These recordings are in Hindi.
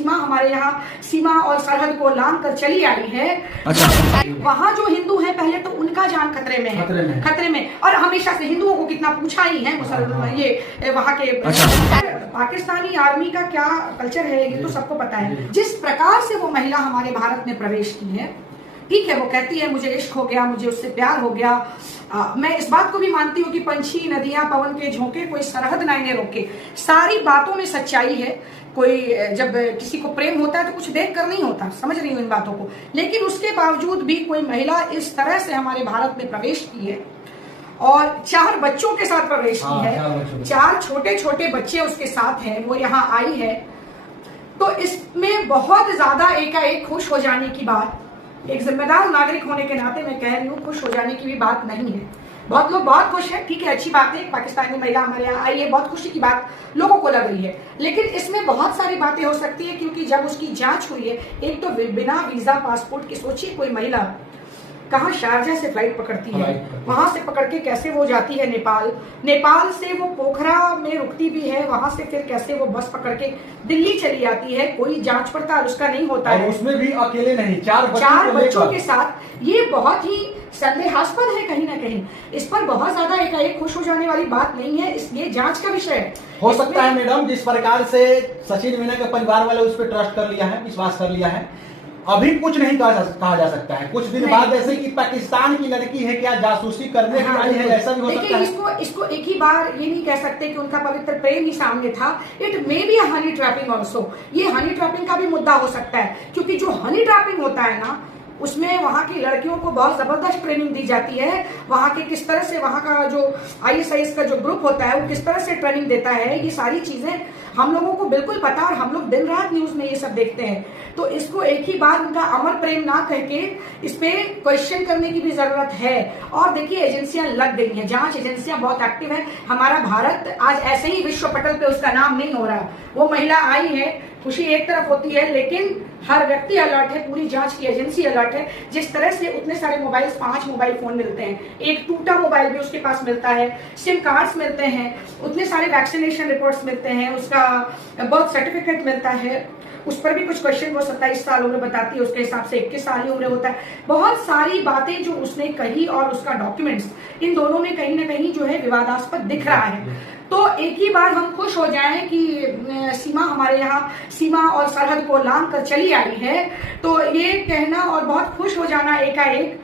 सीमा हमारे यहाँ सीमा और सरहद को लांघ कर चली आई है। अच्छा, वहाँ जो हिंदू है पहले तो उनका जान खतरे में है, खतरे में। और हमेशा से हिंदुओं को कितना पूछा ही है मुसलमान ये वहाँ के। पाकिस्तानी आर्मी का क्या कल्चर है ये तो सबको पता है। जिस प्रकार से वो महिला हमारे भारत में प्रवेश की है, ठीक है, वो कहती है मुझे इश्क हो गया, मुझे उससे प्यार हो गया। मैं इस बात को भी मानती हूँ कि पंछी, नदियां, पवन के झोंके कोई सरहद ना इन्हें रोके। सारी बातों में सच्चाई है। कोई जब किसी को प्रेम होता है तो कुछ देख कर नहीं होता, समझ रही हूँ इन बातों को। लेकिन उसके बावजूद भी कोई महिला इस तरह से हमारे भारत में प्रवेश की है और 4 बच्चों के साथ प्रवेश की है, 4 छोटे छोटे बच्चे उसके साथ हैं, वो यहाँ आई है, तो इसमें बहुत ज्यादा एकाएक खुश हो जाने की बात, एक जिम्मेदार नागरिक होने के नाते मैं कह रही हूँ, खुश हो जाने की भी बात नहीं है। बहुत लोग बहुत खुश हैं, ठीक है, अच्छी बात है, पाकिस्तानी महिला हमारे यहाँ आई है, बहुत खुशी की बात लोगों को लग रही है। लेकिन इसमें बहुत सारी बातें हो सकती है, क्योंकि जब उसकी जांच हुई है, एक तो बिना वीजा पासपोर्ट के, सोचिए कोई महिला कहाँ शारजा से फ्लाइट पकड़ती है, वहां से पकड़ के कैसे वो जाती है नेपाल, नेपाल से वो पोखरा में रुकती भी है, वहां से फिर कैसे वो बस पकड़ के दिल्ली चली आती है, कोई जांच पड़ताल उसका नहीं होता है, उसमें भी अकेले नहीं, 4 बच्चों के साथ। ये बहुत ही संदेहास्पद है कहीं ना कहीं। इस पर बहुत ज्यादा एकाएक खुश हो जाने वाली बात नहीं है, इसलिए जांच का विषय है। हो सकता है मैडम, जिस प्रकार से सचिन मीना के परिवार वाले उस पर ट्रस्ट कर लिया है, विश्वास कर लिया है, अभी कुछ नहीं कहा जा सकता है। कुछ दिन बाद ऐसे कि पाकिस्तान की लड़की है, क्या जासूसी करने की आई है, ऐसा भी हो सकता है। इसको एक ही बार ये नहीं कह सकते कि उनका पवित्र प्रेम ही सामने था। It may be Honey trapping also. ये हनी ट्रैपिंग का भी मुद्दा हो सकता है, क्योंकि जो हनी ट्रैपिंग होता है ना, उसमें वहाँ की लड़कियों को बहुत जबरदस्त ट्रेनिंग दी जाती है। वहाँ के किस तरह से, वहाँ का जो ISIS का जो ग्रुप होता है वो किस तरह से ट्रेनिंग देता है, ये सारी चीजें हम लोगों को बिल्कुल पता, और हम लोग दिन रात न्यूज में ये सब देखते हैं। तो इसको एक ही बार उनका अमर प्रेम ना कह के इस पे क्वेश्चन करने की भी जरूरत है। और देखिए, एजेंसियां लग गई हैं, जांच एजेंसियां बहुत एक्टिव है। हमारा भारत आज ऐसे ही विश्व पटल पे उसका नाम नहीं हो रहा। वो महिला आई है, खुशी एक तरफ होती है, लेकिन हर व्यक्ति अलर्ट है, पूरी जांच की एजेंसी अलर्ट है। जिस तरह से उतने सारे मोबाइल, 5 मोबाइल फोन मिलते हैं, एक टूटा मोबाइल भी उसके पास मिलता है, सिम कार्ड्स मिलते हैं, उतने सारे वैक्सीनेशन रिपोर्ट्स मिलते हैं, उसका बर्थ सर्टिफिकेट मिलता है, उस पर भी कुछ क्वेश्चन, वो 27 साल उम्र बताती है, उसके हिसाब से 21 साल ही उम्र होता है। बहुत सारी बातें जो उसने कही और उसका डॉक्यूमेंट्स, इन दोनों में कहीं ना कहीं जो है विवादास्पद दिख रहा है। तो एक ही बार हम खुश हो जाएं कि सीमा हमारे यहाँ सीमा और सरहद को लांघ कर चली आई है, तो ये कहना और बहुत खुश हो जाना एकाएक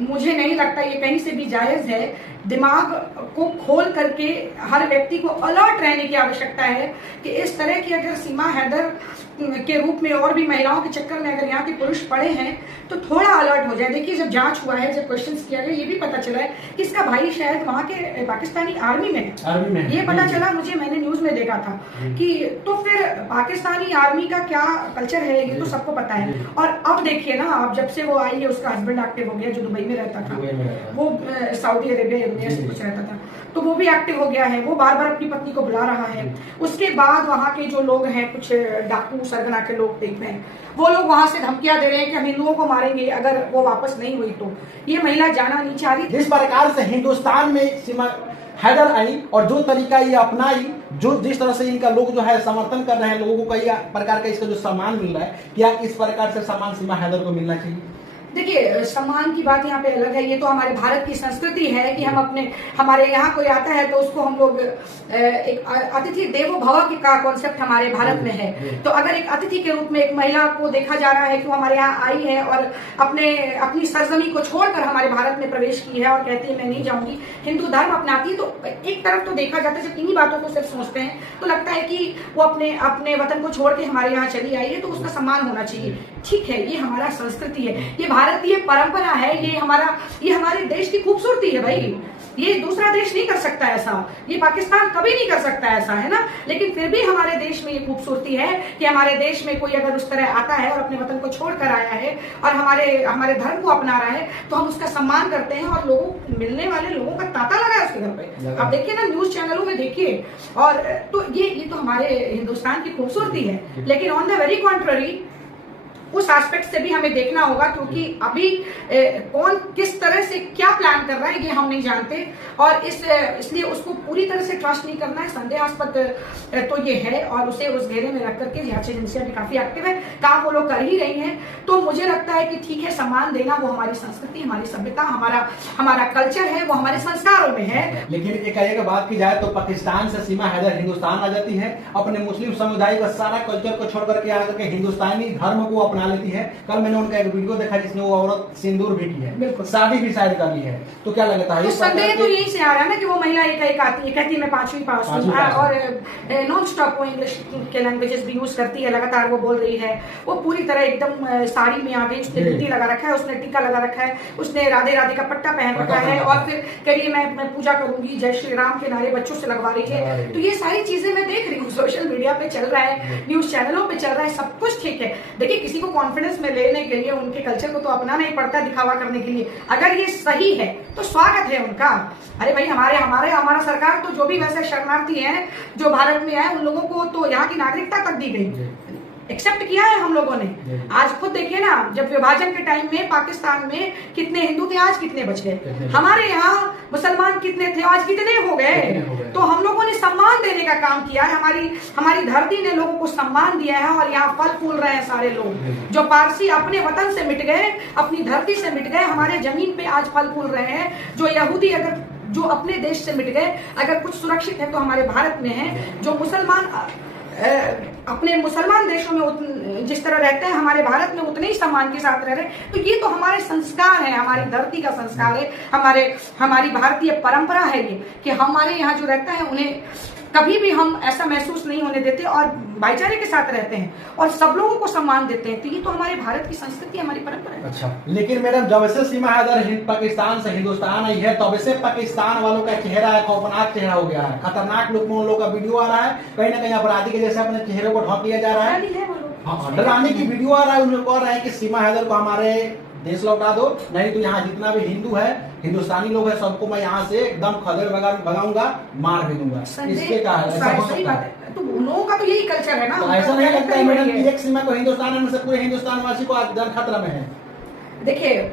मुझे नहीं लगता ये कहीं से भी जायज है। दिमाग को खोल करके हर व्यक्ति को अलर्ट रहने की आवश्यकता है कि इस तरह की अगर सीमा हैदर के रूप में और भी महिलाओं के चक्कर में अगर यहाँ के पुरुष पड़े हैं तो थोड़ा अलर्ट हो जाए। देखिए, जब जांच हुआ है, जब क्वेश्चंस किया गया, ये भी पता चला है कि इसका भाई शायद वहाँ के पाकिस्तानी आर्मी में है। ये पता चला मुझे, मैंने न्यूज में देखा था कि, तो फिर पाकिस्तानी आर्मी का क्या कल्चर है ये तो सबको पता है। और अब देखिए ना, अब जब से वो आई है, उसका हस्बैंड एक्टिव हो गया, जो दुबई में रहता था, वो सऊदी अरेबिया में कुछ रहता था, तो वो भी एक्टिव हो गया है। वो बार बार अपनी पत्नी को बुला रहा है। उसके बाद वहाँ के जो लोग हैं, कुछ डाकू सरगना के लोग देख रहे हैं, वो लोग वहां से धमकियां दे रहे हैं कि हम हिंदुओं को मारेंगे अगर वो वापस नहीं हुई तो। ये महिला जाना नहीं चाह रही। जिस प्रकार से हिंदुस्तान में सीमा हैदर आई और जो तरीका ये अपनाई, जो जिस तरह से इनका लोग जो है समर्थन कर रहे हैं, लोगों को कई प्रकार का इसका जो सम्मान मिल रहा है, क्या इस प्रकार से सम्मान सीमा हैदर को मिलना चाहिए? देखिए, सम्मान की बात यहाँ पे अलग है। ये तो हमारे भारत की संस्कृति है कि हम अपने, हमारे यहाँ कोई आता है तो उसको हम लोग एक अतिथि देवो भव का कॉन्सेप्ट हमारे भारत में है। तो अगर एक अतिथि के रूप में एक महिला को देखा जा रहा है कि वो हमारे यहाँ आई है और अपनी सरजमी को छोड़कर हमारे भारत में प्रवेश की है और कहती है मैं नहीं जाऊंगी, हिंदू धर्म अपनाती है, तो एक तरफ तो देखा जाता है, जब इन्हीं बातों को सिर्फ सोचते हैं तो लगता है कि वो अपने वतन को छोड़ के हमारे यहाँ चली आई है, तो उसका सम्मान होना चाहिए। ठीक है, ये हमारा संस्कृति है, ये भारतीय परंपरा है, ये हमारे देश की खूबसूरती है भाई। ये दूसरा देश नहीं कर सकता ऐसा, ये पाकिस्तान कभी नहीं कर सकता ऐसा, है ना। लेकिन फिर भी हमारे देश में ये खूबसूरती है कि हमारे देश में कोई अगर उस तरह आता है और अपने वतन को छोड़ कर आया है और हमारे धर्म को अपना रहा है, तो हम उसका सम्मान करते हैं। और लोगों, मिलने वाले लोगों का तांता लगा है उसके घर पे, आप देखिए ना, न्यूज चैनलों में देखिए। और तो ये तो हमारे हिंदुस्तान की खूबसूरती है। लेकिन ऑन द वेरी कॉन्ट्ररी, उस एस्पेक्ट से भी हमें देखना होगा, क्योंकि अभी कौन किस तरह से क्या प्लान कर रहा है ये हम नहीं जानते, और इसलिए उसको पूरी तरह से ट्रस्ट नहीं करना है। संदेहास्पद तो ये है, और उसे उस घेरे में रख करके जांच एजेंसियां भी काफी एक्टिव है, काम वो लोग कर ही रही हैं। तो मुझे लगता है कि ठीक है, सम्मान देना वो हमारी संस्कृति, हमारी सभ्यता, हमारा कल्चर है, वो हमारे संस्कारों में है। लेकिन एक बात की जाए तो पाकिस्तान से सीमा हैदर हिंदुस्तान आ जाती है, अपने मुस्लिम समुदाय का सारा कल्चर को छोड़ करके आकर के हिंदुस्तानी धर्म को अपना लेती है। कल मैंने उनका एक वीडियो देखा जिसमें वो औरत सिंदूर भी की है, शादी भी शायद कर ली है। तो क्या लगता है? तो संदेह तो यही से आ रहा है ना कि वो महिला एक आती है, कहती है मैं 5वीं पास हूँ, और नॉन स्टॉप वो इंग्लिश के लैंग्वेजेस भी यूज करती है, लगातार वो बोल रही है। वो पूरी तरह एकदम साड़ी में आ गई, उसने बिंदी लगा रखा है, उसने टीका लगा रखा है, उसने राधे राधे का पट्टा पहन रखा है, और फिर कह रही है मैं पूजा करूंगी, जय श्री राम के नारे बच्चों से लगवा रही है। तो ये सारी चीजें मैं देख रही हूँ, सोशल मीडिया पे चल रहा है, न्यूज चैनलों पे चल रहा है, सब कुछ ठीक है। देखिए, किसी को कॉन्फिडेंस में लेने के लिए उनके कल्चर को तो अपनाना ही पड़ता है, दिखावा करने के लिए। अगर ये सही है तो स्वागत है उनका। अरे भाई, हमारा सरकार तो जो भी वैसे शरणार्थी हैं जो भारत में आए, उन लोगों को तो यहाँ की नागरिकता तक दी गई, एक्सेप्ट किया है हम लोगों ने। आज खुद देखिए ना, जब विभाजन के टाइम में पाकिस्तान में कितने हिंदू थे, आज कितने बच गए। हमारे यहाँ मुसलमान कितने थे, आज कितने हो गए। तो हम लोगों ने सम्मान देने का काम किया है, हमारी धरती ने लोगों को सम्मान दिया है, और यहाँ फल फूल रहे हैं सारे लोग। जो पारसी अपने वतन से मिट गए, अपनी धरती से मिट गए, हमारे जमीन पे आज फल फूल रहे हैं। जो यहूदी अगर जो अपने देश से मिट गए, अगर कुछ सुरक्षित है तो हमारे भारत में है। जो मुसलमान अपने मुसलमान देशों में जिस तरह रहते हैं, हमारे भारत में उतने ही सम्मान के साथ रह रहे हैं। तो ये तो हमारे संस्कार है, हमारी धरती का संस्कार है, हमारी भारतीय परंपरा है ये, कि हमारे यहाँ जो रहता है उन्हें कभी भी हम ऐसा महसूस नहीं होने देते, और भाईचारे के साथ रहते हैं, और सब लोगों को सम्मान देते हैं। तो ये तो हमारे भारत की संस्कृति, हमारी परंपरा है। अच्छा, लेकिन मैडम, जब से सीमा हैदर पाकिस्तान से हिंदुस्तान आई है, तब से पाकिस्तान वालों का चेहरा खौफनाक चेहरा हो गया है। खतरनाक लुक में उन लोगों का वीडियो आ रहा है, कहीं ना कहीं अपराधी के जैसे अपने चेहरे को ढक लिया जा रहा है। डराने की वीडियो आ रहा है, उन लोग कह रहे हैं कि सीमा हैदर को हमारे देश लौटा दो, नहीं तो यहाँ जितना भी हिंदू है, हिंदुस्तानी लोग है, सबको मैं यहाँ से एकदम खदेड़ भगाऊंगा, मार भी दूंगा। इसके क्या है? सही बात है। तो उन लोगों का तो यही कल्चर है ना। तो ऐसा नहीं लगता है मैडम कि एक सीमा को हिंदुस्तान में से पूरे हिंदुस्तान वासी को आज खतरा में है? देखिए,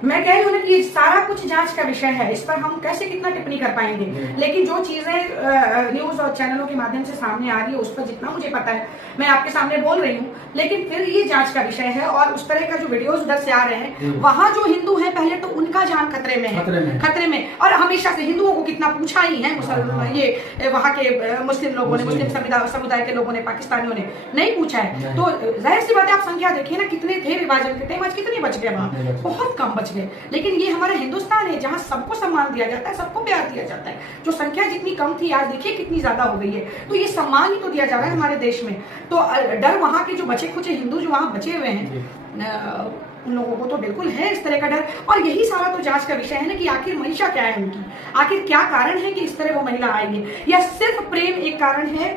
मैं कह रही हूँ ना कि ये सारा कुछ जांच का विषय है, इस पर हम कैसे कितना टिप्पणी कर पाएंगे। लेकिन जो चीजें न्यूज और चैनलों के माध्यम से सामने आ रही है, उस पर जितना मुझे पता है मैं आपके सामने बोल रही हूँ। लेकिन फिर ये जांच का विषय है, और उस तरह का जो वीडियोस उधर से आ रहे हैं, वहाँ जो हिंदू है, पहले तो उनका जान खतरे में है, खतरे में। और हमेशा से हिंदुओं को कितना पूछा ही है मुसलमान, ये वहाँ के मुस्लिम लोगों ने, मुस्लिम समुदाय के लोगों ने, पाकिस्तानियों ने नहीं पूछा है। तो जाहिर सी बात है, आप संख्या देखिए ना, कितने थे विभाजन के टाइम, आज कितने बच गए वहाँ, बहुत कम बच गए। लेकिन ये हमारा हिंदुस्तान है, जहाँ सबको सम्मान दिया जाता है, सबको प्यार दिया जाता है। जो संख्या जितनी कम थी, आज देखिए कितनी ज्यादा हो गई है। तो ये सम्मान ही तो दिया जा रहा है हमारे देश में। तो डर वहाँ के जो बचे खुचे हिंदू जो वहाँ बचे हुए हैं, उन लोगों को तो बिल्कुल है इस तरह का डर। और यही सारा तो जांच का विषय है ना, कि आखिर मंशा क्या है उनकी, आखिर क्या कारण है कि इस तरह वो महिला आई है, या सिर्फ प्रेम एक कारण है।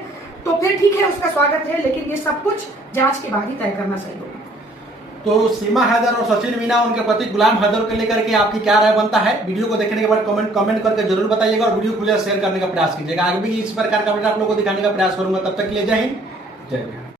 तो फिर ठीक है, उसका स्वागत है, लेकिन ये सब कुछ जांच के बाद ही तय करना सही होगा। तो सीमा हैदर और सचिन मीना, उनके पति गुलाम हैदर को लेकर के आपकी क्या राय बनता है? वीडियो को देखने के बाद कमेंट करके जरूर बताइएगा, और वीडियो को शेयर करने का प्रयास कीजिएगा। आगे भी इस प्रकार का वीडियो आप लोगों को दिखाने का प्रयास करूंगा। तब तक के लिए जय हिंद, जय बिहार।